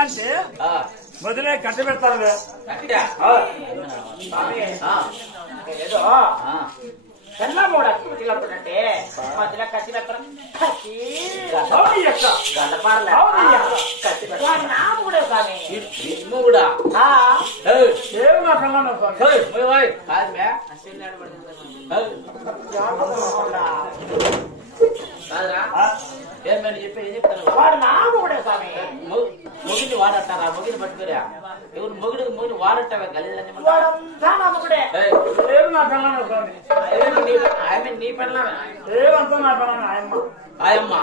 అంటే మొదలే కట్ట పెడతాను ఏదో పెళ్ళ మూడు అక్కులంటే మధ్యలో కత్తి పెట్టడం కూడా స్వామి కూడా ఏమని చెప్పి ఏం చెప్తాను వాడు నాము కూడా స్వామి మొగిని వాడట్టారా మొగిని పట్టుకురా ఎవరు మొగిని వాడట్టావా గలీజని నీ పెళ్ళామా ఆయమ్మ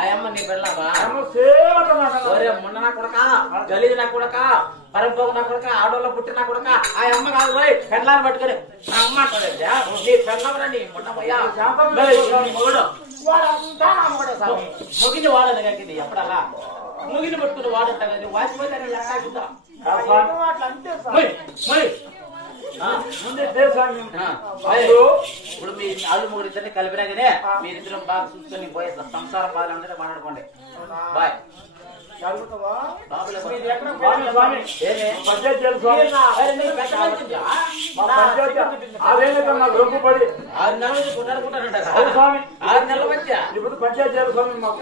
ఆయమ్మ నీ పెళ్ళామా ఒరే మొన్న నా కొడక గలీజు నా కొడక పరంపోగు నా కొడక ఆడోళ్ళ పుట్టిన కొడక ఆ అమ్మ కాదు పోయి పెళ్ళాన్ని పట్టుకుని అమ్మ అంటాడు నీ పెళ్ళవరా నీ మొన్నమయ్యా మొగుడు మొగిని వాడదు కాకింది ఎప్పుడలా ముగిని పట్టుకుని వాడంట కదా వాచిపోతే ఇప్పుడు మీ ఆళ్ళు ముగ్గురు ఇద్దరిని కలిపినా కానీ మీరిద్దరం బాగా చూసుకొని పోయే సంసారం బాగా ఉంటే మాట్లాడుకోండి బాయ్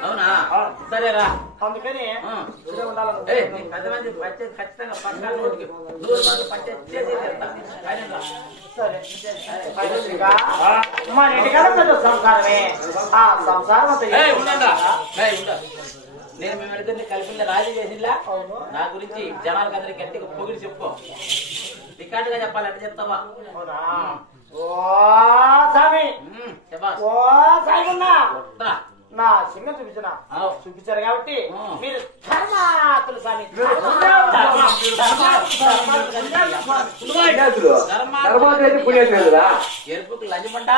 అవునా సరేరా అందుకని పెద్ద మంది పంచాయతీ ఖచ్చితంగా పక్కన నోటికి 100 మంది పంచాయతీ చేసి మన ఇంటికాడ సంసారమే ఆ సంసారం నేను మేము ఇద్దరిని కలిపి రాజీ చేసిందా నా గురించి జనాలకు అందరికి గట్టిగా పొగిడి చెప్పుకో రికార్డుగా చెప్పాలంటే చెప్తావా నా సింగం చూపించారు కాబట్టి మీరు ధర్మాతులు స్వామి ఎరుపుకు లంచమంట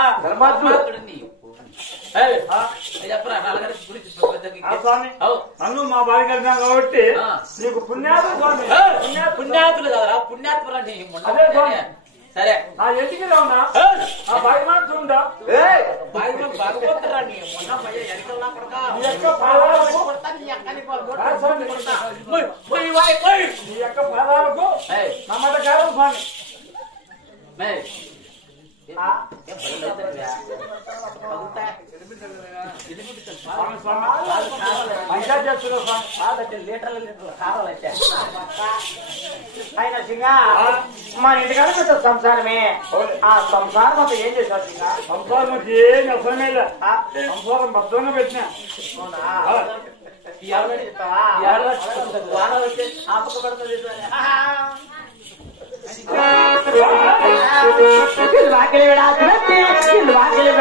చెప్పరా నన్ను మా బావి కలిపినాం కాబట్టి నీకు పుణ్యాతులు కదరా పుణ్యాత్ములు అంటే సరే నా ఎందుకు ఉన్నా ఆ బావి మాట చూడా బావిలో బాగపోతారా నీ మొన్న నీ యొక్క పాదాలకు నమ్మకారం స్వామి ఆయన సింగా మన ఇంటికాడ సంసారమే ఆ సంసారం అంతా ఏం చేశారు సింగా సంసారం ఏం అసలే సంసారం భద్రంగా పెట్టినా వాన వచ్చే ఆపక పడుతుంది వాకిలి వాకిలి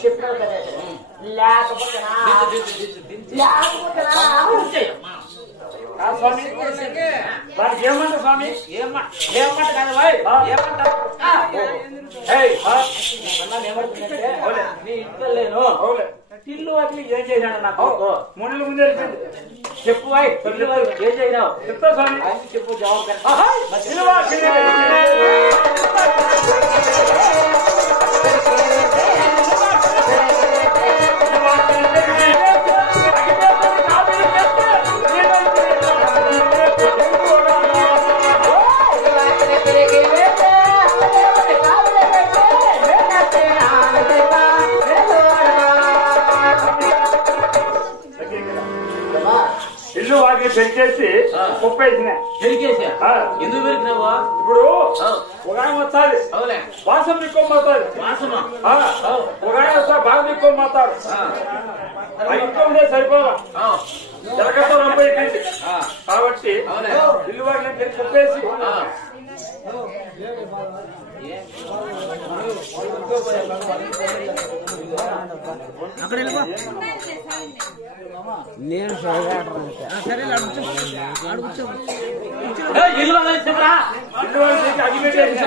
చెప్పినారు కదా లేకపోతే వారికి ఏమంట స్వామి ఏమంట కాదు ఏమంటే నీ ఇంట్లో లేను ఇల్లు వాటిని ఏం చేశాడు నాకు ముందు ముందే చెప్పు ఏం చేసినావు చెప్తా స్వామి చెప్పు జవాబు ఇల్లు వాకి పెరిగి పెరికేసి ముప్పేసిన పెరికేసా ఎందుకు పెరిగినావా ఇప్పుడు ఒక ఆయన వచ్చాలి వాసన దిక్కోమాతారు వాసన ఒక ఆయన వస్తా బాగా దిక్కోమాతారు ఇంట్లో ఉండే సరిపోదా జలకత్తా రంపైపోయింది కాబట్టి ఇల్లు వాడిని చెప్పేసి నేను సరే ఇల్లు చెప్పరా ఇల్లు వాడికి అగ్గిపెట్టేసి